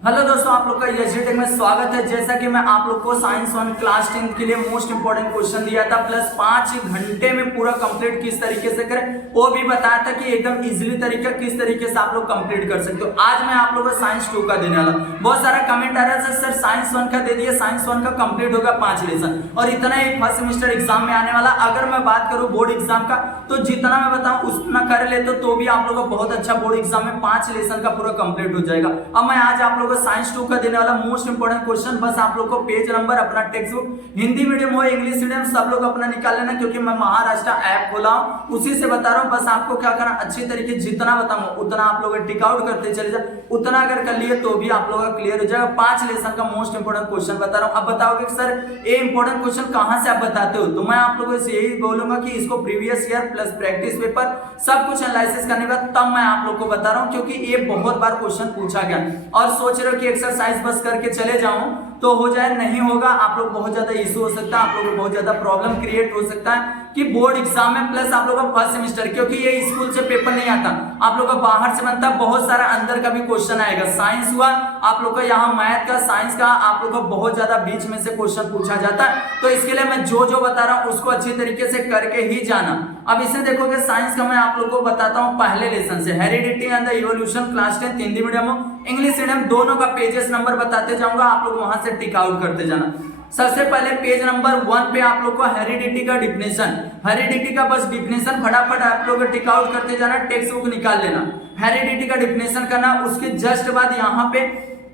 Hello दोस्तों, आप लोग का एसजी टेक में स्वागत है। जैसा कि मैं आप लोग को साइंस 1 क्लास 10 के लिए मोस्ट इंपोर्टेंट क्वेश्चन दिया था, प्लस 5 घंटे में पूरा कंप्लीट किस तरीके से करें वो भी बताया था कि एकदम इजीली तरीका किस तरीके से आप लोग कंप्लीट कर सकते हो। आज मैं आप लोगों को साइंस 2 का देने वाला। बहुत सारा कमेंट आ रहा है सर साइंस 1 का दे दिए, साइंस 1 का कंप्लीट होगा 5 लेसन और इतना ही फर्स्ट सेमेस्टर एग्जाम में आने वाला। अगर मैं बात करूं बोर्ड एग्जाम का तो जितना मैं बताऊं उतना कर ले तो भी आप लोगों को बहुत अच्छा बोर्ड एग्जाम में 5 लेसन का पूरा कंप्लीट हो जाएगा। अब मैं आज आप लोगों को साइंस 2 का देने वाला मोस्ट इंपोर्टेंट क्वेश्चन, बस आप लोग को पेज नंबर अपना टेक्स्ट बुक हिंदी मीडियम हो इंग्लिश मीडियम सब लोग अपना निकाल लेना, क्योंकि मैं महाराष्ट्र ऐप खोला हूं उसी से बता रहा हूं। बस आपको क्या करना, अच्छी तरीके जितना बताऊंगा उतना आप लोग टिक आउट करते चले जाए, उतना अगर कर लिए तो भी आप लोग का क्लियर हो जाएगा। 5 लेसन का मोस्ट इंपोर्टेंट क्वेश्चन बता रहा हूं। अब बताओगे सर ये इंपोर्टेंट क्वेश्चन कहां से आप बताते हो, तो मैं आप लोगों से यही बोलूंगा कि इसको previous year plus practice paper सब कुछ एनालिसिस करने के बाद तब मैं आप लोग को बता रहा हूं, क्योंकि ये बहुत बार क्वेश्चन पूछा गया और सोच रहे हो कि एक्सरसाइज बस करके चले जाऊं तो हो जाए, नहीं होगा। आप लोग बहुत ज्यादा इशू हो सकता है, आप लोगों को बहुत ज्यादा प्रॉब्लम क्रिएट हो सकता है कि बोर्ड एग्जाम में प्लस आप लोगों का फर्स्ट सेमेस्टर, क्योंकि ये स्कूल से पेपर नहीं आता, आप लोगों का बाहर से बनता है। बहुत सारा अंदर का भी क्वेश्चन आएगा। साइंस हुआ आप लोग का, यहाँ मैथ का साइंस का आप लोग को बहुत ज्यादा बीच में से क्वेश्चन पूछा जाता है, तो इसके लिए मैं जो जो बता रहा हूँ उसको अच्छी तरीके से करके ही जाना। अब इसे देखोगे साइंस का मैं आप लोग को बताता हूँ पहले लेसन से, heredity and the evolution class 10 Hindi medium हो इंग्लिश मीडियम दोनों का पेजेस नंबर बताते जाऊंगा, आप लोग वहां से टिक आउट करते जाना। सबसे पहले पेज नंबर 1 पे आप लोग को हेरिडिटी का डिफिनेशन, हेरिडिटी का बस डिफिनेशन फटाफट आप लोग टिक आउट करते जाना, टेक्स्ट बुक निकाल लेना। हेरिडिटी का डिफिनेशन करना, उसके जस्ट बाद यहाँ पे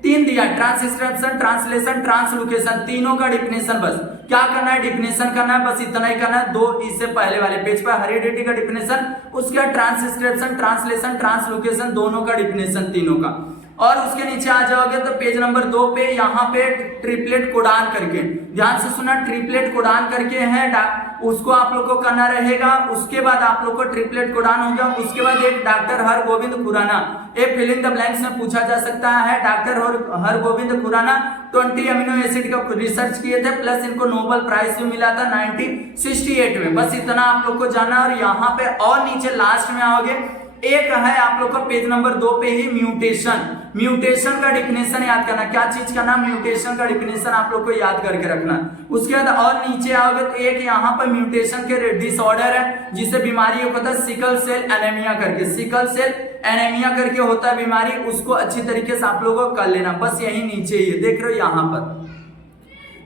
3 दिया, ट्रांसक्रिप्शन, ट्रांसलेशन, ट्रांसलोकेशन, तीनों का डिफिनेशन। बस क्या करना है, डिफिनेशन करना है, बस इतना ही करना है। 2 इससे पहले वाले पेज पर हेरिडिटी का डिफिनेशन, उसका ट्रांसक्रिप्शन, ट्रांसलेशन, ट्रांसलोकेशन दोनों का डिफिनेशन तीनों का। और उसके नीचे आ जाओगे तो पेज नंबर 2 पे यहाँ पे ट्रिपलेट कोडान करके, ध्यान से सुना, ट्रिपलेट कोडान करके है उसको आप लोग को करना रहेगा। उसके बाद आप लोग को ट्रिपलेट कोडान हो गया, उसके बाद एक डॉक्टर हरगोविंद खुराना, एक फिल इन द ब्लैंक्स में पूछा जा सकता है। Doctor Hargobind Khorana 20 amino acid का रिसर्च किए थे, प्लस इनको नोबेल प्राइज भी मिला था 1968 में। बस इतना आप लोग को जाना। और यहाँ पे और नीचे लास्ट में आओगे, एक है आप लोग का पेज नंबर 2 पे ही म्यूटेशन, म्यूटेशन का डिफिनेशन याद करना, क्या चीज का नाम, म्यूटेशन का डिफिनेशन आप लोग को याद करके रखना। उसके बाद और नीचे आओगे तो एक यहाँ पर म्यूटेशन के डिसऑर्डर है जिसे बीमारी होता है सिकल सेल एनीमिया करके, सिकल सेल एनीमिया करके होता है बीमारी, उसको अच्छी तरीके से आप लोगों को कर लेना। बस यही नीचे ही देख रहे हो यहाँ पर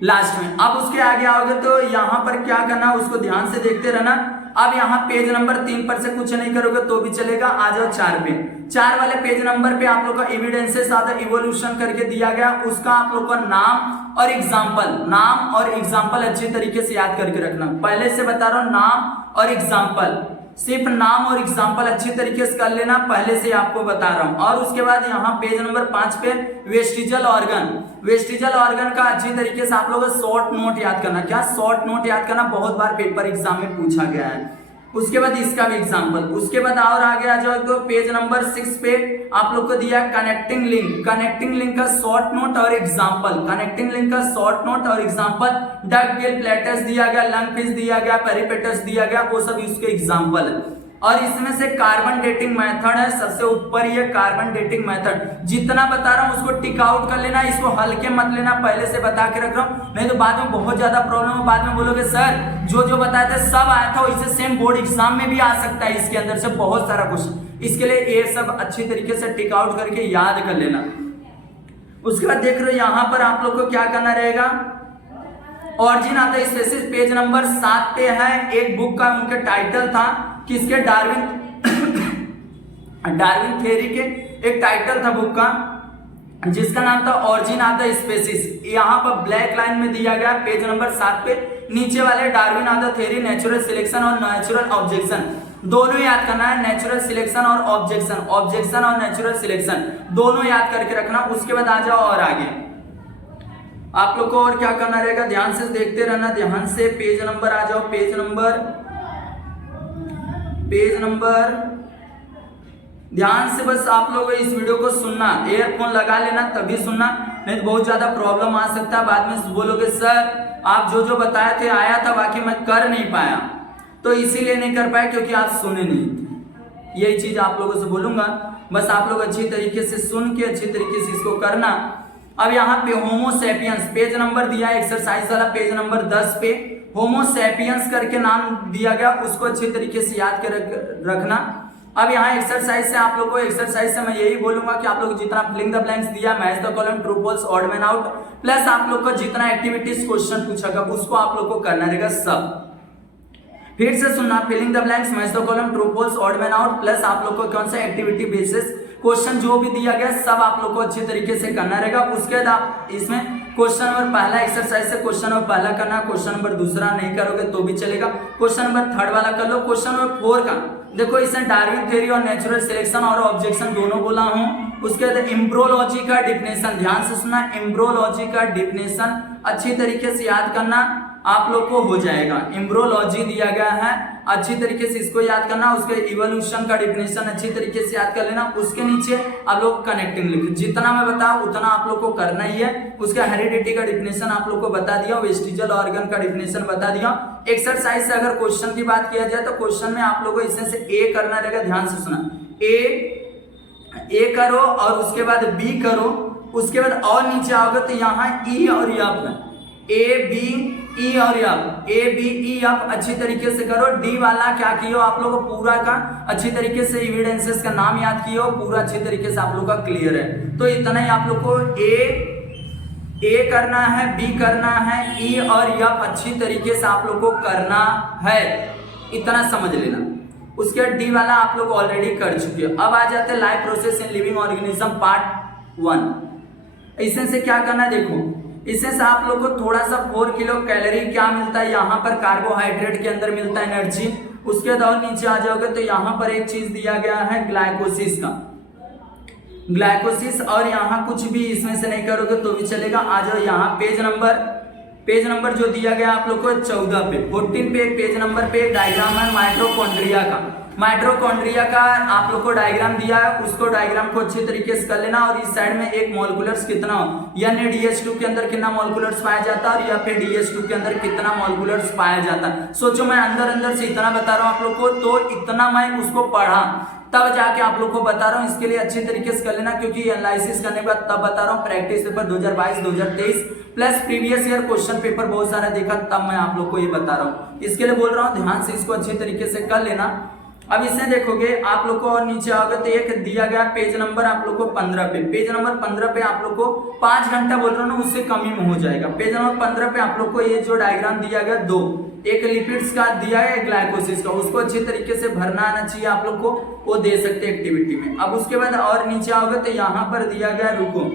लास्ट में। अब उसके आगे आओगे तो यहाँ पर क्या करना उसको ध्यान से देखते रहना। अब यहाँ पेज नंबर 3 पर से कुछ नहीं करोगे तो भी चलेगा, आ जाओ 4 पे। 4 वाले पेज नंबर पे आप लोग का एविडेंसेस ऑफ द इवोल्यूशन करके दिया गया, उसका आप लोग का नाम और एग्जाम्पल, नाम और एग्जाम्पल अच्छी तरीके से याद करके रखना। पहले से बता रहा हूँ नाम और एग्जाम्पल, सिर्फ नाम और एग्जाम्पल अच्छी तरीके से कर लेना, पहले से आपको बता रहा हूं। और उसके बाद यहाँ पेज नंबर 5 पे वेस्टिजल ऑर्गन, वेस्टिजल ऑर्गन का अच्छी तरीके से आप लोगों को शॉर्ट नोट याद करना। क्या शॉर्ट नोट याद करना, बहुत बार पेपर एग्जाम में पूछा गया है। उसके बाद इसका भी एग्जाम्पल। उसके बाद और आगे आ जाओ तो पेज नंबर 6 पे आप लोग को दिया कनेक्टिंग लिंक, कनेक्टिंग लिंक का शॉर्ट नोट और एग्जाम्पल, कनेक्टिंग लिंक का शॉर्ट नोट और एग्जाम्पल। डक गिल प्लेटस दिया गया, लंग फिश दिया गया, पेरिपेटस दिया गया, वो सब इसके एग्जाम्पल है। और इसमें से कार्बन डेटिंग मेथड है सबसे ऊपर, ये कार्बन डेटिंग मेथड जितना बता रहा हूं उसको टिक आउट कर लेना, इसको हल्के मत लेना, पहले से बता के रख रहा हूं, नहीं तो बाद में बहुत ज्यादा प्रॉब्लम है। बाद में बोलोगे सर जो जो बताया था सब आया था, इसे सेम बोर्ड एग्जाम में भी आ सकता है, इसके अंदर से बहुत सारा क्वेश्चन, इसके लिए ये सब अच्छी तरीके से टिक आउट करके याद कर लेना। उसके बाद देख रहे हो यहाँ पर आप लोग को क्या करना रहेगा, origin of the species page number 7 पे है। एक बुक का उनके टाइटल था किसके, डार्विन डार्विन थ्योरी के एक टाइटल था बुक का जिसका नाम था ऑरिजिन ऑफ द स्पीशीज। यहाँ पर ब्लैक लाइन में दिया गया पेज नंबर 7 पे, नीचे वाले Darwin of the theory, natural selection और नेचुरल ऑब्जेक्शन दोनों याद करना है, नेचुरल सिलेक्शन और ऑब्जेक्शन, ऑब्जेक्शन और नेचुरल सिलेक्शन दोनों याद करके रखना। उसके बाद आ जाओ और आगे आप लोग को और क्या करना रहेगा, ध्यान से देखते रहना, ध्यान से पेज नंबर आ जाओ, पेज नंबर ध्यान से बस आप लोग इस वीडियो को सुनना, एयरफोन लगा लेना तभी सुनना, नहीं तो बहुत ज्यादा प्रॉब्लम आ सकता है। बाद में बोलोगे सर आप जो जो बताए थे आया था बाकी मैं कर नहीं पाया, तो इसीलिए नहीं कर पाया क्योंकि आप सुने नहीं। यही चीज आप लोगों से बोलूंगा, बस आप लोग अच्छी तरीके से सुन के अच्छी तरीके से इसको करना। अब यहाँ पे होमो सैपियंस पेज नंबर दिया है, एक्सरसाइज वाला पेज नंबर 10 पे होमो सैपियंस करके नाम दिया गया, उसको अच्छी तरीके से याद कर रखना। अब यहाँ एक्सरसाइज से आप लोगों को एक्सरसाइज से मैं यही बोलूंगा कि आप लोग जितना फिलिंग द ब्लैंक्स दिया, match the column, true false, odd man out, plus आप लोग को जितना एक्टिविटीज क्वेश्चन पूछा गया उसको आप लोग को करना रहेगा सब। फिर से सुनना, filling the blanks, match the column, true false, odd man out, plus आप लोग को कौन सा एक्टिविटी बेसिस क्वेश्चन जो भी दिया गया सब आप लोग को अच्छी तरीके से करना रहेगा। उसके बाद आप इसमें क्वेश्चन नंबर पहला एक्सरसाइज से क्वेश्चन नंबर पहला करना, क्वेश्चन नंबर दूसरा नहीं करोगे तो भी चलेगा, क्वेश्चन नंबर थर्ड वाला कर लो। क्वेश्चन नंबर 4 का देखो, इसमें डार्विन थ्योरी और नेचुरल सिलेक्शन और ऑब्जेक्शन दोनों बोला हूं। उसके बाद एम्ब्रियोलॉजी का डिफिनेशन, ध्यान से सुनना, एम्ब्रियोलॉजी का डिफिनेशन अच्छी तरीके से याद करना आप लोग को हो जाएगा। एम्ब्रियोलॉजी दिया गया है, अच्छी तरीके से इसको याद करना। उसके इवोल्यूशन का डिफिनेशन अच्छी तरीके से याद कर लेना। उसके नीचे आप लोग कनेक्टिंग लिख, जितना मैं बताऊं उतना आप लोग को करना ही है। उसका हेरिडिटी का डिफिनेशन आप लोग को बता दिया, वेस्टिजल ऑर्गन का डिफिनेशन बता दिया। एक्सरसाइज से अगर क्वेश्चन की बात किया जाए तो क्वेश्चन में आप लोग को इसमें से ए करना रहेगा, ध्यान से सुना, ए करो और उसके बाद बी करो, उसके बाद और नीचे आओगे तो यहाँ ई और एफ है, ए बी ई और F, A B E F अच्छी तरीके से करो। डी वाला क्या किया आप लोग को पूरा का अच्छी तरीके से एविडेंसेस का नाम याद किया, पूरा अच्छी तरीके से आप लोग का क्लियर है। तो इतना ही आप लोग को ए करना है, बी करना है, ई और एफ अच्छी तरीके से आप लोग को करना है, इतना समझ लेना। उसके बाद डी वाला आप लोग ऑलरेडी कर चुके हो। अब आ जाते हैं life process in living organism part 1। इसमें से क्या करना है देखो, इसमें से आप लोग को थोड़ा सा 4 किलो कैलोरी क्या मिलता है, यहाँ पर कार्बोहाइड्रेट के अंदर मिलता है एनर्जी। उसके बाद नीचे आ जाओगे तो यहाँ पर एक चीज दिया गया है ग्लाइकोसिस का, ग्लाइकोसिस, और यहाँ कुछ भी इसमें से नहीं करोगे तो भी चलेगा। आ जाओ यहाँ पेज नंबर जो दिया गया आप लोग को 14 पे, 14 पे एक पेज नंबर पे डायग्राम है माइटोकॉन्ड्रिया का। माइटोकॉन्ड्रिया का आप लोग को डायग्राम दिया है, उसको डायग्राम को अच्छी तरीके से कर लेना। और इस साइड में एक मॉलिक्यूलर्स कितना हो, NADH2 के अंदर कितना मॉलिक्यूलर्स पाया जाता है और या फिर DH2 के अंदर कितना मॉलिक्यूलर्स पाया जाता है। सोचो मैं अंदर से इतना बता रहा हूँ आप लोग को, तो इतना मैं उसको पढ़ा तब जाके आप लोग को बता रहा हूँ। इसके लिए अच्छी तरीके से कर लेना, क्योंकि एनालिसिस करने के बाद तब बता रहा हूँ। Practice paper 2022-2023 plus previous year question paper बहुत सारा देखा तब मैं आप लोग को ये बता रहा हूँ। इसके लिए बोल रहा हूँ ध्यान से इसको अच्छी तरीके से कर लेना। अब इसमें देखोगे आप लोग को और नीचे आओगे तो एक दिया गया पेज नंबर आप लोग को 15 पे, पेज नंबर 15 पे आप लोग को 5 घंटा बोल रहा हूँ ना, उससे कम ही में हो जाएगा। पेज नंबर 15 पे आप लोग को ये जो डायग्राम दिया गया, 2 एक लिपिड्स का दिया है, एक ग्लाइकोसिस का, उसको अच्छी तरीके से भरना आना चाहिए आप लोग को, वो दे सकते हैं एक्टिविटी में। अब उसके बाद और नीचे आओगे तो यहाँ पर दिया गया, रुको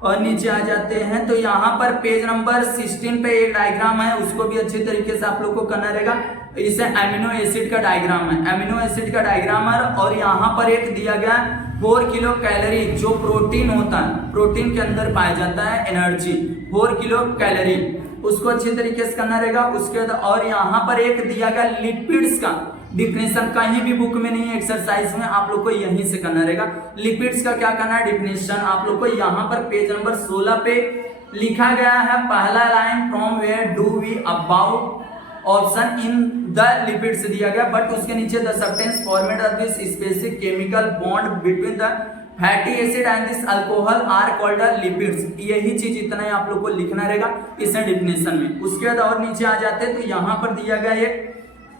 और नीचे आ जाते हैं तो यहाँ पर पेज नंबर 16 पे एक डायग्राम है, उसको भी अच्छी तरीके से आप लोग को करना रहेगा। इसे एमिनो एसिड का डायग्राम है, एमिनो एसिड का डायग्राम है। और यहाँ पर एक दिया गया 4 किलो कैलोरी, जो प्रोटीन होता है, प्रोटीन के अंदर पाया जाता है एनर्जी, 4 किलो कैलोरी, उसको अच्छी तरीके से करना रहेगा। उसके बाद और यहाँ पर एक दिया गया लिपिड्स का डिफिनेशन, कहीं भी बुक में नहीं है, एक्सरसाइज में आप लोग को यहीं से करना रहेगा। लिपिड्स का क्या करना है डिफिनेशन, आप लोग को यहाँ पर पेज नंबर 16 पे लिखा गया है, पहला line, from where do we about option in the lipids दिया गया, बट उसके नीचे the substance format of this specific chemical bond between the fatty acid and this alcohol are called lipids. यही चीज इतना ही आप लोग को लिखना रहेगा इस डिफिनेशन में। उसके बाद और नीचे आ जाते हैं तो यहाँ पर दिया गया एक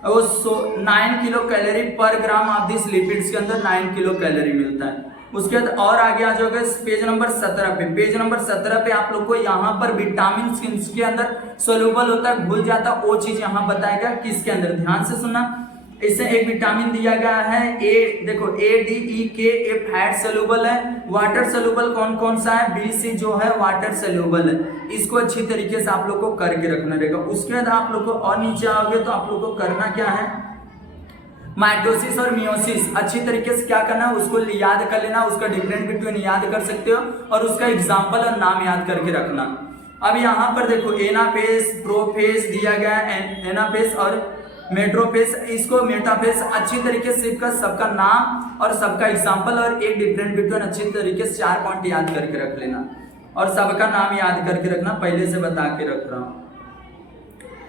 9 किलो कैलोरी पर ग्राम ऑफ दिस लिपिड्स के अंदर 9 किलो कैलोरी मिलता है। उसके बाद और आगे आ जाओगे पेज नंबर 17 पे, पेज नंबर 17 पे आप लोग को यहाँ पर विटामिन किसके अंदर सोल्यूबल होता है, घुल जाता है, वो चीज यहाँ बताएगा किसके अंदर, ध्यान से सुनना। इससे एक विटामिन दिया गया है ए, देखो ADEK, ए फैट सोल्यूबल है। वाटर सोल्यूबल कौन कौन सा है, BC जो है वाटर सोल्यूबल है। इसको अच्छी तरीके से आप लोग को करके रखना रहेगा। उसके बाद आप लोग को और नीचे आओगे तो आप लोग को करना क्या है, माइटोसिस और मियोसिस अच्छी तरीके से क्या करना है उसको याद कर लेना, उसका डिफरेंस बिटवीन याद कर सकते हो और उसका एग्जाम्पल और नाम याद करके रखना। अब यहाँ पर देखो एनाफेस, प्रोफेस दिया गया है, एनाफेस और मेट्रोफेस, इसको मेटाफेस अच्छी तरीके से सबका नाम और सबका एग्जाम्पल और एक डिफरेंट बिटवीन अच्छी तरीके से 4 पॉइंट याद करके रख लेना और सबका नाम याद करके रखना, पहले से बता के रख रहा हूँ।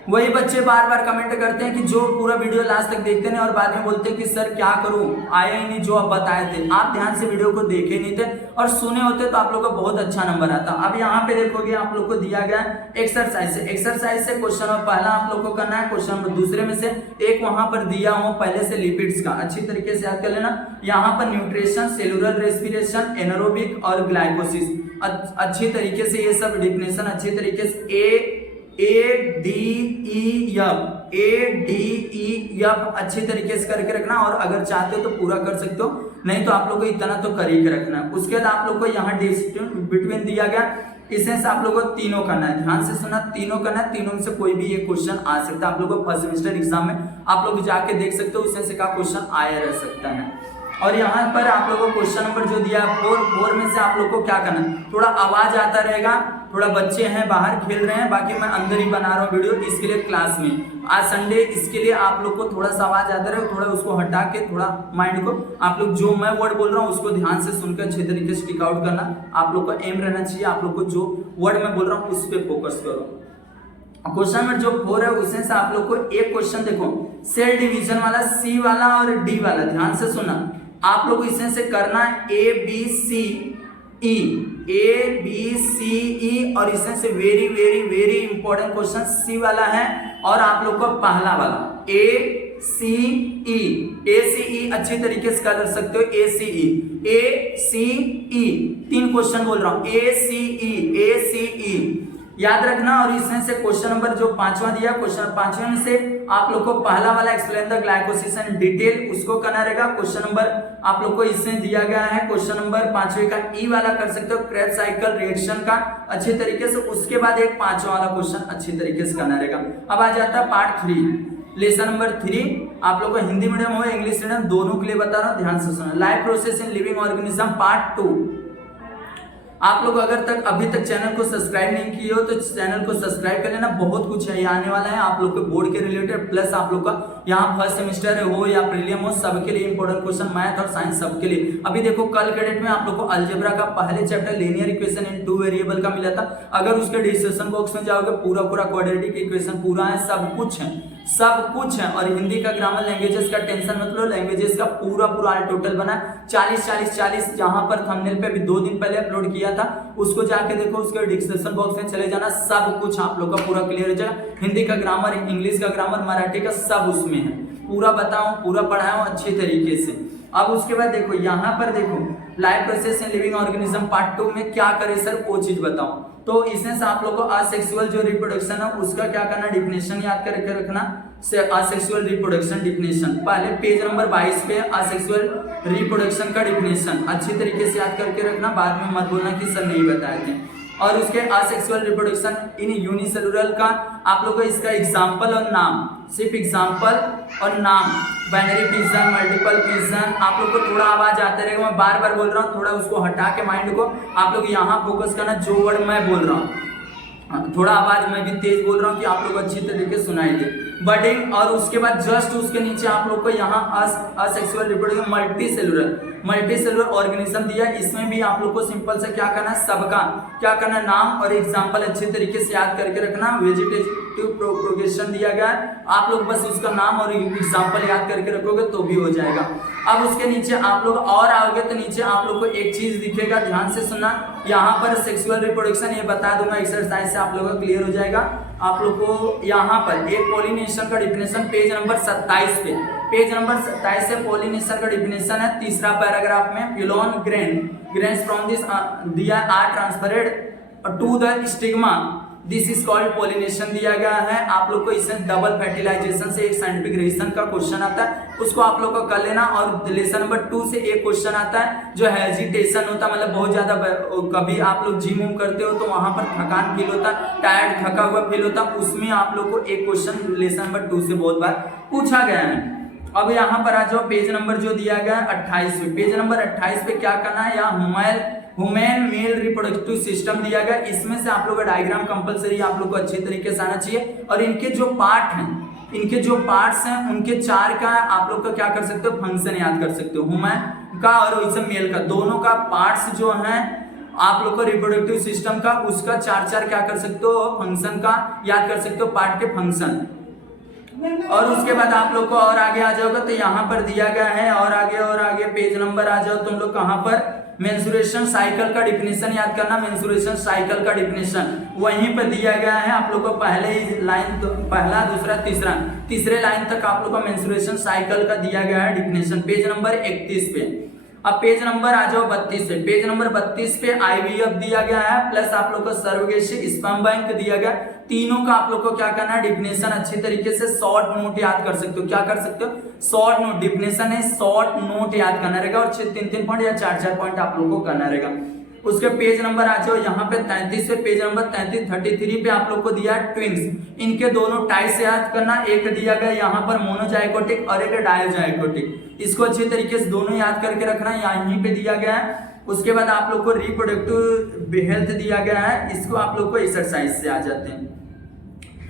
वही बच्चे बार बार कमेंट करते हैं कि जो पूरा वीडियो लास्ट तक देखते नहीं और बाद में बोलते हैं कि सर क्या करूं, आया ही नहीं जो आप बताए थे। आप ध्यान से वीडियो को देखे नहीं थे और सुने होते तो आप लोग का बहुत अच्छा नंबर आता। अब यहाँ पे देखोगे आप लोग को दिया गया एक्सरसाइज से क्वेश्चन नंबर पहला आप लोग को करना है, क्वेश्चन नंबर दूसरे में से एक वहां पर दिया हो पहले से लिपिड्स का, अच्छी तरीके से याद कर लेना। यहाँ पर न्यूट्रिशन, सेलुलर रेस्पिरेशन, एनारोबिक और ग्लाइकोसिस, अच्छी तरीके से ये सब डिफिनेशन अच्छी तरीके से ADEF अच्छी तरीके से करके रखना, और अगर चाहते हो तो पूरा कर सकते हो, नहीं तो आप लोग को इतना तो कर ही के रखना है। उसके बाद आप लोग को यहाँ बिटवीन दिया गया, इसमें से आप लोगों को तीनों करना है, ध्यान से सुना, तीनों करना है, तीनों में से कोई भी एक क्वेश्चन आ सकता है। आप लोग को फर्स्ट सेमेस्टर एग्जाम में आप लोग जाके देख सकते हो, उसमें से का क्वेश्चन आया रह सकता है। और यहाँ पर आप लोगों को क्वेश्चन नंबर जो दिया है 4 में से आप लोग को क्या करना है, थोड़ा आवाज आता रहेगा, थोड़ा बच्चे हैं बाहर खेल रहे हैं, बाकी मैं अंदर ही बना रहा हूँ वीडियो इसके लिए क्लास में। आज संडे, इसके लिए आप लोग को थोड़ा सा आवाज आता रहे, थोड़ा उसको हटा के थोड़ा माइंड को आप लोग जो मैं वर्ड बोल रहा हूँ उसको ध्यान से सुनकर अच्छे तरीके से टिक आउट करना। आप लोग का एम रहना चाहिए, आप लोग को जो वर्ड मैं बोल रहा हूँ उस पर फोकस करो। क्वेश्चन नंबर जो 4 है उसमें से आप लोग को एक क्वेश्चन देखो, सेल डिवीजन वाला, सी वाला और डी वाला, ध्यान से सुनना। आप लोग इसमें से करना ABCE और इसमें से very very very important question C वाला है, और आप लोग को पहला वाला ACE अच्छी तरीके से कर सकते हो। ACE 3 क्वेश्चन बोल रहा हूं, ACE याद रखना। और इसमें से क्वेश्चन नंबर जो 5वां दिया, क्वेश्चन 5वें में से आप लोग को पहला वाला एक्सप्लेन द ग्लाइकोसिस इन डिटेल उसको करना रहेगा। क्वेश्चन नंबर आप लोग को इसमें दिया गया है, क्वेश्चन नंबर 5वें का ई वाला कर सकते हो, क्रेब्स साइकिल रिएक्शन का अच्छे तरीके से। उसके बाद एक 5वां वाला क्वेश्चन अच्छी तरीके से करना रहेगा। अब आ जाता है पार्ट 3, लेसन नंबर 3। आप लोग को हिंदी मीडियम हो इंग्लिश मीडियम दोनों के लिए बता रहा हूँ, ध्यान से सुनो। Life process in living organism part 2। आप लोग अगर तक अभी तक चैनल को सब्सक्राइब नहीं किए हो तो चैनल को सब्सक्राइब कर लेना, बहुत कुछ है आने वाला है आप लोग के बोर्ड के रिलेटेड, प्लस आप लोग का यहाँ फर्स्ट सेमेस्टर हो या प्रीलियम हो, सबके लिए इंपॉर्टेंट क्वेश्चन, मैथ और साइंस सबके लिए। अभी देखो कल के डेट में आप लोग को अलजेब्रा का पहले chapter linear equation in 2 variable का मिला था। अगर उसके डिस्कशन बॉक्स में जाओगे पूरा क्वाड्रेटिक इक्वेशन पूरा है, सब कुछ है। और हिंदी का ग्रामर, लैंग्वेजेस का टेंशन मत लो, लैंग्वेजेस का पूरा टोटल बना 40 जहां पर थंबनेल पे अभी 2 दिन पहले अपलोड किया था, उसको जाके देखो, उसके डिस्क्रिप्शन बॉक्स में चले जाना, सब कुछ आप लोग का पूरा क्लियर हो जाएगा। हिंदी का ग्रामर, इंग्लिश का ग्रामर, मराठी का सब उसमें है, पूरा बताऊं, पूरा पढ़ाऊं अच्छी तरीके से। अब उसके बाद देखो यहाँ पर देखो life process in living organism part 2 में क्या करे सर वो चीज बताऊं। तो इसमें से आप लोग को असेक्सुअल जो रिप्रोडक्शन है उसका क्या करना, डिफिनेशन याद करके रखना। असेक्सुअल रिप्रोडक्शन डिफिनेशन पहले पेज नंबर 22 पे असेक्सुअल रिप्रोडक्शन का डिफिनेशन अच्छी तरीके से याद करके रखना, बाद में मत बोलना कि सर नहीं बताए थे। और उसके असेक्सुअल रिप्रोडक्शन इन यूनिसेलुलर का आप लोग को इसका एग्जाम्पल और नाम, सिर्फ एग्जाम्पल और नाम, बाइनरी फिजन, मल्टीपल फिजन, आप लोग को थोड़ा आवाज आते रहेगा, मैं बार बोल रहा हूँ, थोड़ा उसको हटा के माइंड को आप लोग यहाँ फोकस करना, जो वर्ड मैं बोल रहा हूँ थोड़ा आवाज मैं भी तेज बोल रहा हूँ कि आप लोग अच्छी तरीके से सुनाई दे। बडिंग, और उसके बाद जस्ट उसके नीचे आप लोग को यहाँ असेक्सुअल रिप्रोडक्शन मल्टीसेलुलर ऑर्गेनिज्म दिया। इसमें भी आप लोग को सिंपल से क्या करना है, सबका क्या करना, नाम और एग्जाम्पल अच्छे तरीके से याद करके रखना। वेजिटेटिव प्रोपगेशन दिया गया है, आप लोग बस उसका नाम और एग्जाम्पल याद करके रखोगे तो भी हो जाएगा। अब उसके नीचे आप लोग और आओगे तो नीचे आप लोग को एक चीज दिखेगा, ध्यान से सुनना, यहाँ पर सेक्सुअल रिप्रोडक्शन ये बता दूंगा एक्सरसाइज से आप लोगों का क्लियर हो जाएगा। आप लोग को यहाँ पर एक पोलिनेशन का डिफिनेशन पेज नंबर 27 पे, पेज नंबर 27 से पोलिनेशन का डिफिनेशन है, तीसरा पैराग्राफ में। फिलोन ग्रेन्स फ्रॉम दिस दिया are transferred to the stigma, this is called pollination दिया गया है। आप लोग को इसमें डबल फर्टिलाइजेशन से एक साइंटिफिक रिलेशन का क्वेश्चन आता है, उसको आप लोग को कर लेना। और लेसन नंबर 2 से एक क्वेश्चन आता है जो हेजिटेशन होता है, मतलब बहुत ज्यादा कभी आप लोग जिम उम करते हो तो वहां पर थकान फील होता है, टायर्ड थका हुआ फील होता है, उसमें आप लोग को एक क्वेश्चन लेसन नंबर 2 से बहुत बार पूछा गया है। अब यहाँ पर आ जाओ, पेज नंबर जो दिया गया है 28 पे, पेज नंबर 28 पे क्या करना है, यहाँ ह्यूमन मेल रिप्रोडक्टिव सिस्टम दिया गया। इसमें से आप लोग का डायग्राम कंपलसरी आप लोग को अच्छे तरीके से आना चाहिए। और इनके जो पार्ट हैं, इनके जो पार्ट्स हैं उनके 4 का आप लोग का क्या कर सकते हो, फंक्शन याद कर सकते हो, ह्यूमन का और वैसे मेल का, दोनों का पार्ट्स जो हैं आप लोग को रिप्रोडक्टिव सिस्टम का उसका चार क्या कर सकते हो, फंक्शन का याद कर सकते हो, पार्ट के फंक्शन। और उसके बाद आप लोग को और आगे आ जाओगे तो यहाँ पर दिया गया है, और आगे पेज नंबर आ जाओ तुम लोग कहाँ पर, मेंस्ट्रुएशन साइकिल का डिफिनेशन याद करना। मेंस्ट्रुएशन साइकिल का डिफिनेशन वहीं पर दिया गया है आप लोग को, पहले ही लाइन, पहला दूसरा तीसरे लाइन तक आप लोग को मेंस्ट्रुएशन साइकिल का दिया गया है डिफिनेशन, पेज नंबर 31 पे। अब पेज नंबर आ जाओ 32 पे। पेज नंबर 32 पे आईवीएफ दिया गया है, प्लस आप लोग को सर्वगेशी स्पर्म बैंक दिया गया। तीनों का आप लोग को क्या करना है, डिफिनेशन अच्छी तरीके से शॉर्ट नोट याद कर सकते हो। क्या कर सकते हो, शॉर्ट नोट, डिफिनेशन है शॉर्ट नोट याद करना रहेगा, और 3 पॉइंट या 4 पॉइंट आप लोग को करना रहेगा। उसके पेज नंबर आ जाओ यहाँ पे 33 पे, पेज नंबर 33 पे आप लोग को दिया है ट्विंस। इनके दोनों टाइप याद करना, एक दिया गया यहाँ पर मोनोजाइगोटिक और एक डायोजाइगोटिक। इसको अच्छे तरीके से दोनों याद करके रखना, यहीं पे दिया गया है। उसके बाद आप लोग को रिप्रोडक्टिव हेल्थ दिया गया है, इसको आप लोग को एक्सरसाइज से आ जाते हैं।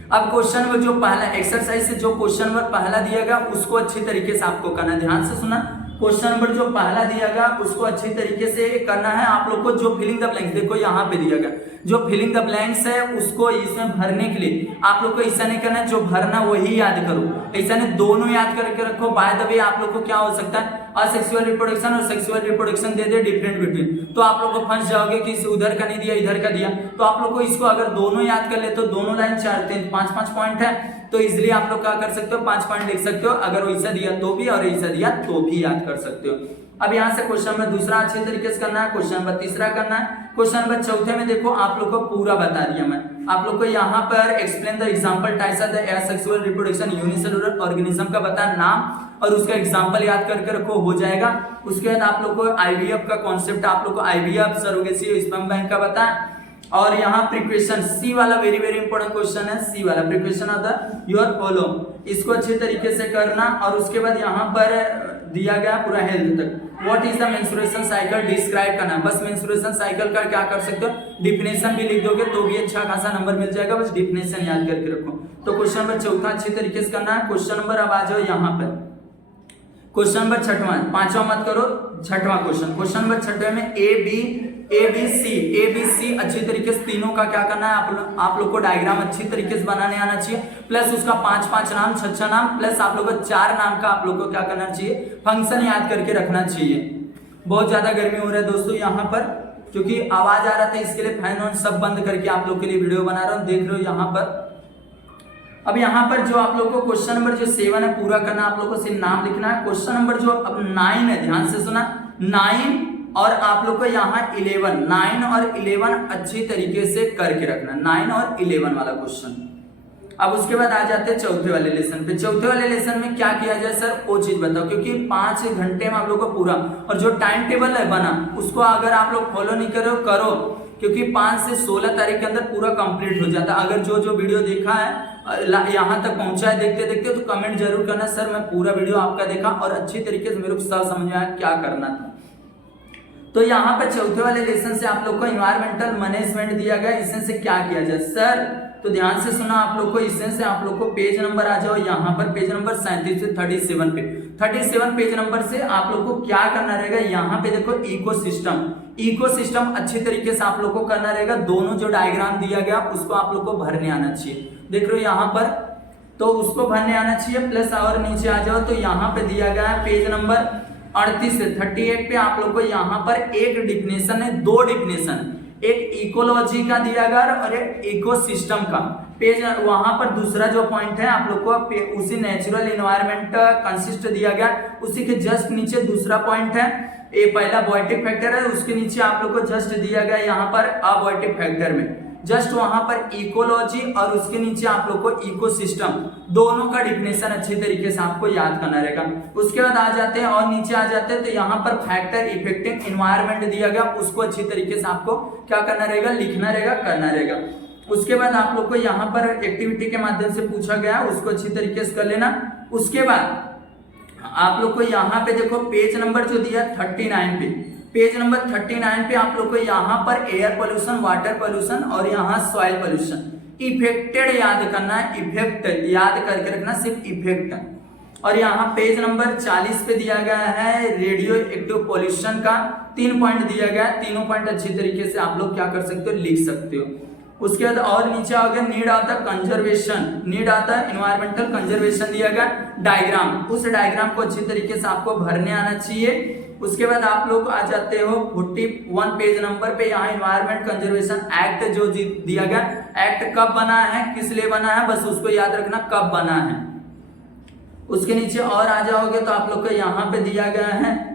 अब क्वेश्चन नंबर जो पहला एक्सरसाइज से जो क्वेश्चन नंबर पहला दिया गया उसको अच्छी तरीके से आपको करना, ध्यान से सुना। क्वेश्चन नंबर जो पहला दिया गया उसको अच्छी तरीके से करना है आप लोग को। जो फिलिंग द ब्लैंक्स, देखो यहाँ पे दिया गया, जो फिलिंग द ब्लैंक्स है उसको इसमें भरने के लिए आप लोग को ऐसा नहीं करना है, जो भरना वही याद करो, ऐसा नहीं दोनों याद करके रखो। बाय द वे आप लोग को क्या हो सकता है, असेक्सुअल रिप्रोडक्शन और sexual reproduction they they different between, तो आप लोग को फंस जाओगे कि उधर का नहीं दिया इधर का दिया। तो आप लोग को इसको अगर दोनों याद कर ले तो दोनों लाइन 4-5 पॉइंट है, तो इजिली आप लोग क्या कर सकते हो, 5 पॉइंट लिख सकते हो। अगर वैसा दिया तो भी और ऐसा दिया तो भी याद कर सकते हो। अब यहाँ से क्वेश्चन नंबर दूसरा अच्छे तरीके से करना है, क्वेश्चन नंबर तीसरा करना है। क्वेश्चन नंबर चौथे में देखो आप लोग को पूरा बता दिया मैं, आप लोग को यहाँ पर explain the example types of the asexual reproduction unicellular organism का बता नाम और उसका एग्जांपल याद करके रखो, हो जाएगा। उसके बाद आप लोग को आईवीएफ का कॉन्सेप्ट, आप लोग को आईवीएफ सरोगेसी स्पर्म बैंक का बता, और यहाँ प्रिक्वेशन सी वाला वेरी इंपॉर्टेंट क्वेश्चन है, सी वाला precaution of the your follow, इसको अच्छे तरीके से करना। और उसके बाद यहाँ पर दिया गया पूरा हेल्थ तक, what is the menstruation cycle describe करना। बस मेंस्ट्रुएशन साइकिल का क्या कर सकते हो, डिफिनेशन भी लिख दोगे तो भी अच्छा खासा नंबर मिल जाएगा, बस डिफिनेशन याद करके रखो। तो क्वेश्चन नंबर चौथा अच्छी तरीके से करना है। क्वेश्चन नंबर अब आ जाओ यहाँ पर, क्वेश्चन नंबर छठवां, पांचवा मत करो, छठवां क्वेश्चन। क्वेश्चन नंबर छठवें में ए बी सी अच्छी तरीके से तीनों का क्या करना है, आप लोग को डायग्राम अच्छी तरीके से बनाने आना चाहिए, प्लस उसका 5 नाम 6 नाम, प्लस आप लोग को 4 नाम का आप लोग को क्या करना चाहिए, फंक्शन याद करके रखना चाहिए। बहुत ज्यादा गर्मी हो रहा है दोस्तों यहाँ पर, क्योंकि आवाज आ रहा था इसके लिए फैन ऑन सब बंद करके आप लोग के लिए वीडियो बना रहा हूँ, देख रहे हो यहाँ पर। अब यहाँ पर जो आप लोग को क्वेश्चन नंबर जो 7 है पूरा करना, आप लोग को सिर्फ नाम लिखना है। क्वेश्चन नंबर जो अब 9 है, ध्यान से सुना, 9 और आप लोग को यहाँ 11, 9 और 11 अच्छी तरीके से करके रखना, 9 और 11 वाला क्वेश्चन। अब उसके बाद आ जाते हैं चौथे वाले लेसन पे। चौथे वाले लेसन में क्या किया जाए सर, वो चीज बताओ, क्योंकि 5 घंटे में आप लोग को पूरा, और जो टाइम टेबल है बना उसको अगर आप लोग फॉलो नहीं करो, क्योंकि 5 से 16 तारीख के अंदर पूरा कंप्लीट हो जाता है। अगर जो वीडियो देखा है यहाँ तक पहुंचा है देखते देखते, तो कमेंट जरूर करना सर मैं पूरा वीडियो आपका देखा और अच्छी तरीके से मेरे को सब समझ आया क्या करना था। तो यहाँ पर चौथे वाले लेसन से आप लोग को इन्वायरमेंटल मैनेजमेंट दिया गया, इसमें से क्या किया जाए सर, तो ध्यान से सुना आप लोग को। इसमें से आप लोग को पेज नंबर आ जाओ यहाँ पर, पेज नंबर 37 से 37 पे, 37 पेज नंबर से आप लोग को क्या करना रहेगा, यहाँ पे देखो इकोसिस्टम अच्छी तरीके से आप लोग को करना रहेगा। दोनों जो डायग्राम दिया गया उसको आप लोग को भरने आना चाहिए, देख रहे हो यहाँ पर, तो उसको भरने आना चाहिए। प्लस और नीचे आ जाओ तो यहाँ पे दिया गया है पेज नंबर 38 से 38 पे आप लोग को यहाँ पर एक डिफिनेशन है, 2 डिफिनेशन, एक इकोलॉजी का दिया गया और एक इकोसिस्टम का। पेज वहां पर दूसरा जो पॉइंट है आप लोग को उसी नेचुरल इन्वायरमेंट कंसिस्ट दिया गया, उसी के जस्ट नीचे दूसरा पॉइंट है, ये पहला बॉयटिक फैक्टर है, उसके नीचे आप लोग को जस्ट दिया गया यहाँ पर अबॉयटिक फैक्टर में, जस्ट वहां पर इकोलॉजी और उसके नीचे आप लोग को इकोसिस्टम, दोनों का डिफिनेशन अच्छी तरीके से आपको याद करना रहेगा। उसके बाद आ जाते हैं और नीचे आ जाते हैं तो यहाँ पर फैक्टर इफेक्टिंग एनवायरनमेंट दिया गया, उसको अच्छी तरीके से आपको क्या करना रहेगा, लिखना रहेगा, करना रहेगा। उसके बाद आप लोग को यहाँ पर एक्टिविटी के माध्यम से पूछा गया, उसको अच्छी तरीके से कर लेना। उसके बाद आप लोग को यहाँ पे देखो पेज नंबर जो दिया 39 पे, पेज नंबर 39 पे आप लोग को यहाँ पर एयर पोल्यूशन, वाटर पोल्यूशन और यहाँ सॉइल पोल्यूशन इफेक्टेड याद करना है, इफेक्ट याद करके रखना, सिर्फ इफेक्ट। और यहाँ पेज नंबर 40 पे दिया गया है रेडियो एक्टिव पॉल्यूशन का 3 पॉइंट दिया गया है। तीनों पॉइंट अच्छी तरीके से आप लोग क्या कर सकते हो, लिख सकते हो। उसके बाद और नीचे आ गया नीड आता कंजर्वेशन, नीड आता एनवायरमेंटल कंजर्वेशन दिया गया डायग्राम। उस डायग्राम को अच्छी तरीके से आपको भरने आना चाहिए। उसके बाद आप लोग आ जाते हो 41 पेज नंबर पे, यहाँ एनवायरमेंट कंजर्वेशन एक्ट जो दिया गया, एक्ट कब बना है, किस लिए बना है, बस उसको याद रखना कब बना है। उसके नीचे और आ जाओगे तो आप लोग को यहाँ पे दिया गया है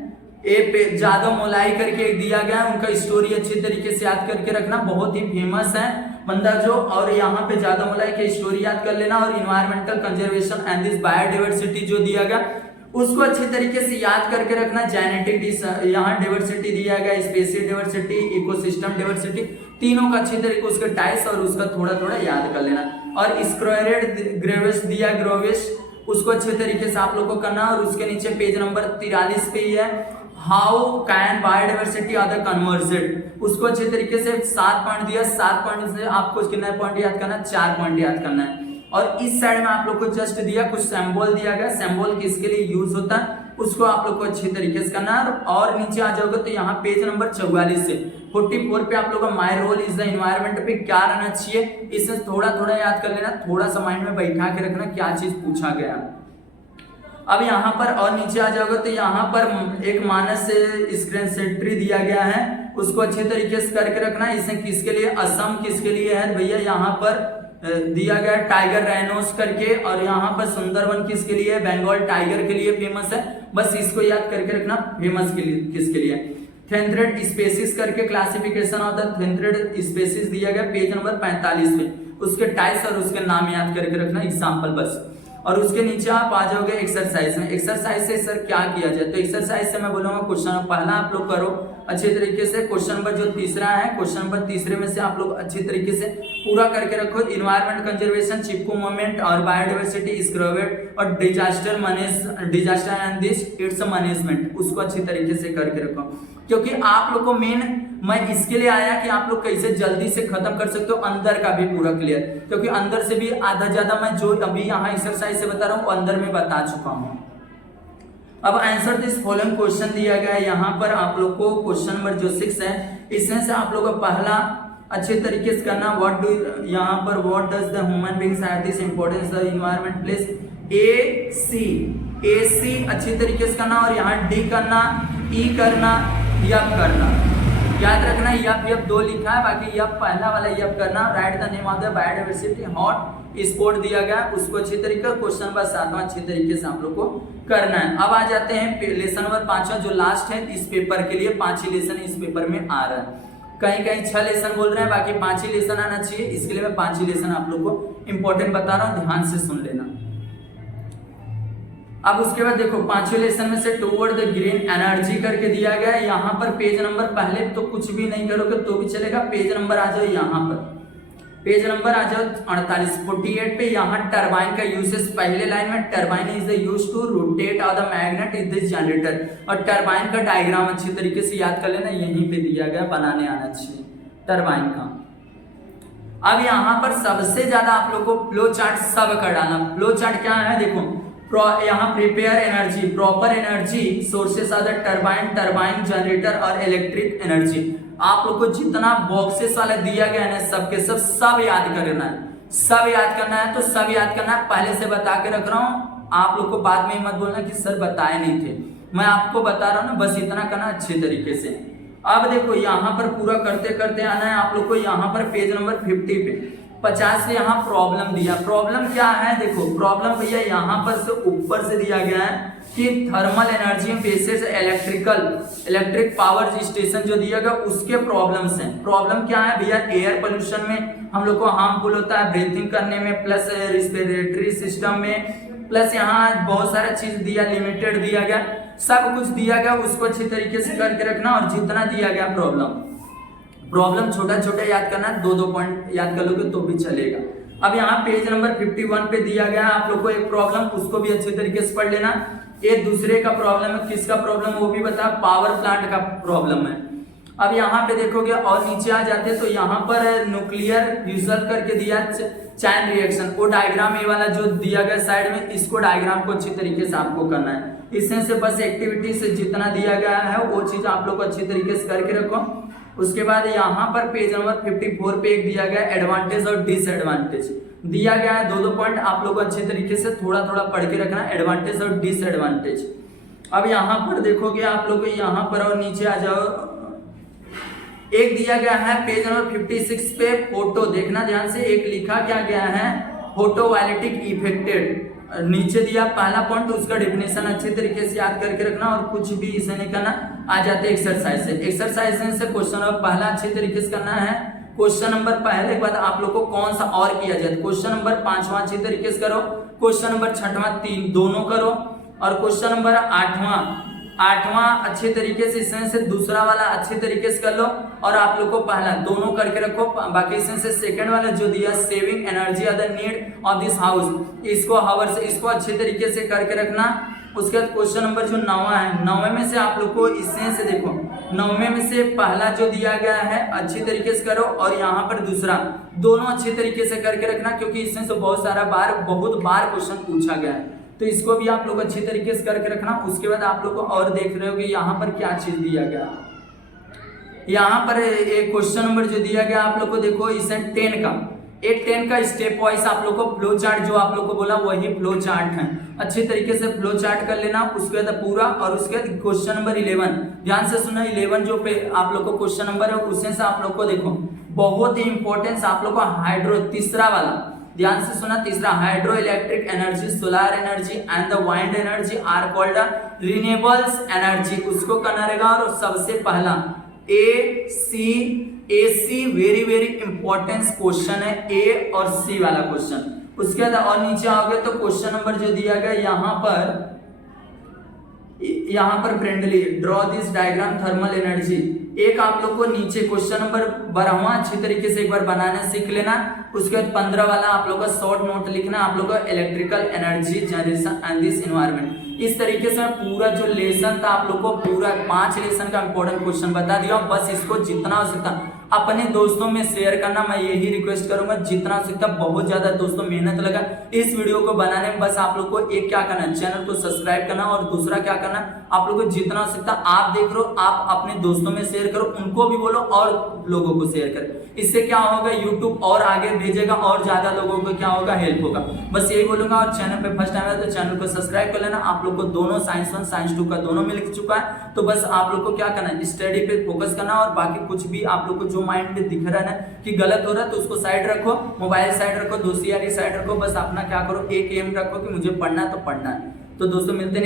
जादव मोलाई करके दिया गया है, उनका स्टोरी अच्छी तरीके से याद करके रखना, बहुत ही फेमस है बंदा जो। और यहाँ पे जादव मोलाई की स्टोरी याद कर लेना। और environmental conservation and this biodiversity जो दिया गया उसको अच्छी तरीके से याद करके रखना। जेनेटिक यहाँ डाइवर्सिटी दिया गया, स्पेसिस डाइवर्सिटी, इकोसिस्टम डाइवर्सिटी, तीनों का अच्छी तरीके उसके टाइप्स और उसका थोड़ा थोड़ा याद कर लेना। और स्क्वायरेड ग्रेविस दिया, ग्रोविस, उसको अच्छे तरीके से आप लोग को करना। और उसके नीचे पेज नंबर 43 पे ही है how can biodiversity are converged, उसको अच्छे तरीके से 7 पॉइंट दिया। 7 पॉइंट से आपको कितना पॉइंट याद करना है, 4 पॉइंट याद करना है। और इस साइड में आप लोग को जस्ट दिया कुछ सिंबल दिया गया, सिंबल किसके लिए यूज होता है उसको आप लोग को अच्छी तरीके से करना है। और नीचे आ जाओगे तो यहाँ पेज नंबर 44 से 44 पे आप लोग का my role is the environment पे क्या रहना चाहिए, इसे थोड़ा थोड़ा याद कर लेना, थोड़ा सा माइंड में बैठा के रखना क्या चीज पूछा गया। अब यहाँ पर और नीचे आ जाओगे तो यहाँ पर एक मानस स्क्रीन सेंट्री दिया गया है, उसको अच्छे तरीके से करके रखना। इसे किसके लिए, असम किसके लिए है भैया, यहाँ पर दिया गया टाइगर राइनोस करके। और यहाँ पर सुंदरवन किसके लिए, बंगाल टाइगर के लिए फेमस है, बस इसको याद करके रखना फेमस के लिए किसके लिए। थेंथ्रेड स्पेसिस करके क्लासिफिकेशन ऑफ द थेंथ्रेड स्पेसिस दिया गया पेज नंबर 45 में, उसके टाइप्स और उसके नाम याद करके रखना, एग्जाम्पल बस। और उसके नीचे आप आ जाओगे एक्सरसाइज में। एक्सरसाइज से सर क्या किया जाए, तो एक्सरसाइज से मैं बोलूंगा क्वेश्चन पहला आप लोग करो अच्छे तरीके से। क्वेश्चन नंबर जो तीसरा है, क्वेश्चन नंबर तीसरे में से आप लोग अच्छी तरीके से पूरा करके रखो। इन्वायरमेंट कंजर्वेशन, चिपको मूवमेंट और बायोडाइवर्सिटी, स्क्रवेट और disaster and this it's management, उसको अच्छी तरीके से करके रखो। क्योंकि आप लोग को मेन मैं इसके लिए आया कि आप लोग कैसे जल्दी से खत्म कर सकते हो, अंदर का भी पूरा क्लियर, क्योंकि अंदर से भी आधा ज्यादा मैं जो अभी यहाँ एक्सरसाइज से बता रहा हूँ अंदर में बता चुका हूँ। अब आंसर दिस फॉलोइंग क्वेश्चन दिया गया है यहाँ पर आप लोग को, क्वेश्चन नंबर जो 6 है इसमें से आप लोग को पहला अच्छे तरीके से करना, व्हाट डू यहाँ पर what does the human beings have this importance the environment place, A C अच्छी तरीके से करना। और यहाँ डी करना, ई करना, यप करना, याद रखना यप 2 लिखा है, बाकी यप पहला वाला यप करना। Right the name of the biodiversity hot spot दिया गया, उसको अच्छी तरीके क्वेश्चन नंबर 7 अच्छी तरीके से आप लोग को करना है। अब आ जाते हैं लेसन नंबर 5 जो लास्ट है इस पेपर के लिए, 5 ही लेसन इस पेपर में आ रहा है, कहीं कहीं 6 लेसन बोल रहे हैं, बाकी 5 ही लेसन आना चाहिए, इसके लिए मैं 5 ही लेसन आप लोग को इंपॉर्टेंट बता रहा हूँ, ध्यान से सुन लेना। अब उसके बाद देखो 5वें लेसन में से टुवर्ड द ग्रीन एनर्जी करके दिया गया है। यहाँ पर पेज नंबर पहले तो कुछ भी नहीं करोगे तो भी चलेगा, पेज नंबर आ जाओ, यहाँ पर पेज नंबर आ जाओ 48 पे। यहाँ टरबाइन का यूसेज पहले लाइन में, turbine is the use to rotate of the magnet in this generator. और टरबाइन का डायग्राम अच्छी तरीके से याद कर लेना, यहीं पे दिया गया, बनाने आना चाहिए टरबाइन का। अब यहाँ पर सबसे ज्यादा आप लोग को फ्लो चार्ट सब कर डालना। फ्लो चार्ट क्या है देखो, यहाँ prepare energy, proper energy sources are the turbine generator और इलेक्ट्रिक एनर्जी। आप लोग को जितना बॉक्सेस वाला दिया गया है सबके सब याद करना है, सब याद करना है, तो सब याद करना है, पहले से बता के रख रहा हूँ, आप लोग को बाद में मत बोलना कि सर बताए नहीं थे, मैं आपको बता रहा हूँ ना, बस इतना करना अच्छे तरीके से। अब देखो यहाँ पर पूरा करते करते आना है आप लोग को, यहाँ पर पेज नंबर 50 पे 50 से यहाँ प्रॉब्लम दिया। प्रॉब्लम क्या है देखो, प्रॉब्लम भैया यहाँ पर से ऊपर से दिया गया है कि thermal energy basis electric power station जो दिया गया उसके प्रॉब्लम्स हैं। प्रॉब्लम क्या है भैया, एयर पोल्यूशन में हम लोग को हार्मफुल होता है ब्रीथिंग करने में, प्लस रिस्पिरेटरी सिस्टम में, प्लस यहाँ बहुत सारा चीज दिया, लिमिटेड दिया गया, सब कुछ दिया गया, उसको अच्छी तरीके से करके रखना। और जितना दिया गया प्रॉब्लम छोटा छोटा याद करना, 2 पॉइंट याद कर लोगे तो भी चलेगा। अब यहाँ पेज नंबर 51 पे दिया गया आप लोग को एक प्रॉब्लम, उसको भी अच्छे तरीके से पढ़ लेना। एक दूसरे का प्रॉब्लम है, किसका प्रॉब्लम वो भी बता, पावर प्लांट का प्रॉब्लम है। अब यहाँ पे देखोगे और नीचे आ जाते हैं तो यहाँ पर न्यूक्लियर फ्यूजन करके दिया चैन रिएक्शन, वो डायग्राम ये वाला जो दिया गया साइड में, इसको डायग्राम को अच्छी तरीके से आपको करना है। इसमें से बस एक्टिविटी से जितना दिया गया है वो चीज आप लोग अच्छी तरीके से करके रखो। उसके बाद यहाँ पर पेज नंबर 54 पे एक दिया गया एडवांटेज और डिसएडवांटेज दिया गया है, 2-2 पॉइंट आप लोग अच्छे तरीके से थोड़ा थोड़ा पढ़ के रखना, एडवांटेज और डिसएडवांटेज। अब यहाँ पर देखोगे आप लोग यहाँ पर और नीचे आ जाओ, एक दिया गया है पेज नंबर 56 पे फोटो, देखना ध्यान से, एक लिखा क्या गया है फोटोवोल्टिक इफेक्टेड, नीचे दिया पहला पॉइंट, उसका डेफिनेशन अच्छे तरीके से याद करके रखना और कुछ भी इसे नहीं करना। आ जाते एक्सरसाइज से, एक्सरसाइज से क्वेश्चन नंबर पहला अच्छे तरीके से करना है। क्वेश्चन नंबर पहले के बाद आप लोग को कौन सा और किया जाए, क्वेश्चन नंबर 5वां अच्छी तरीके से करो, क्वेश्चन नंबर 6वां 3 दोनों करो, और क्वेश्चन नंबर 8वां अच्छे तरीके से इसमें से दूसरा वाला अच्छे तरीके से कर लो, और आप लोग को पहला दोनों करके रखो। बाकी इसमें से सेकंड वाला जो दिया saving energy of the need of this house, इसको हावर से इसको अच्छे तरीके से करके रखना। उसके बाद क्वेश्चन नंबर जो 9वां है, 9वें में से आप लोग को इसमें से देखो 9वें में से पहला जो दिया गया है अच्छी तरीके से करो, और यहाँ पर दूसरा दोनों अच्छे तरीके से करके रखना, क्योंकि इसमें से बहुत बार क्वेश्चन पूछा गया है, तो इसको भी आप लोग अच्छी तरीके से करके रखना। उसके बाद आप लोग को और देख रहे हो कि यहाँ पर क्या चीज दिया गया, यहाँ पर एक क्वेश्चन नंबर जो दिया गया आप लोग को देखो, इसे 10 का एक 10 का स्टेप वाइज आप लोग को फ्लो चार्ट जो आप लोग को बोला वही फ्लो चार्ट है, अच्छे तरीके से फ्लो चार्ट कर लेना। उसके बाद पूरा, और उसके बाद क्वेश्चन नंबर 11 ध्यान से सुना, 11 जो पे आप लोग को क्वेश्चन नंबर है उसमें से आप लोग को देखो बहुत ही इंपॉर्टेंस आप लोग को हाइड्रो, तीसरा वाला ध्यान से सुना, तीसरा hydro electric energy, solar energy and the wind energy are called renewables energy, उसको करना रहेगा। और सबसे पहला AC वेरी इंपॉर्टेंट क्वेश्चन है, ए और सी वाला क्वेश्चन। उसके बाद और नीचे आओगे तो क्वेश्चन नंबर जो दिया गया यहाँ पर friendly draw this diagram thermal energy, एक आप लोग को नीचे क्वेश्चन नंबर 12वां अच्छी तरीके से एक बार बनाना सीख लेना। उसके बाद 15 वाला आप लोग का शॉर्ट नोट लिखना, आप लोग का electrical energy generation and this environment. इस तरीके से पूरा जो लेसन था आप लोग को पूरा 5 लेसन का इंपॉर्टेंट क्वेश्चन बता दिया। बस इसको जितना हो सकता अपने दोस्तों में शेयर करना, मैं यही रिक्वेस्ट करूंगा, जितना हो सकता। बहुत ज्यादा दोस्तों मेहनत लगा इस वीडियो को बनाने में, बस आप लोग को एक क्या करना है, चैनल को सब्सक्राइब करना, और दूसरा क्या करना, आप लोग को जितना हो सकता आप देख रहे हो आप अपने दोस्तों में शेयर करो, उनको भी बोलो और लोगों को शेयर करो। इससे क्या होगा, यूट्यूब और आगे भेजेगा और ज्यादा लोगों को क्या होगा, हेल्प होगा। बस यही बोलूंगा। और चैनल पे फर्स्ट टाइम है तो चैनल को सब्सक्राइब कर लेना। आप लोग को दोनों साइंस 1 साइंस 2 का दोनों मिल चुका है, तो बस आप लोग को क्या करना है, स्टडी पे फोकस करना, और बाकी कुछ भी आप लोग को जो माइंड में दिख रहा है ना कि गलत हो रहा है तो उसको साइड रखो, मोबाइल साइड रखो, दोस्ती यारी साइड रखो, बस अपना क्या करो, एक एम रखो कि मुझे पढ़ना है तो पढ़ना है। तो दोस्तों मिलते हैं।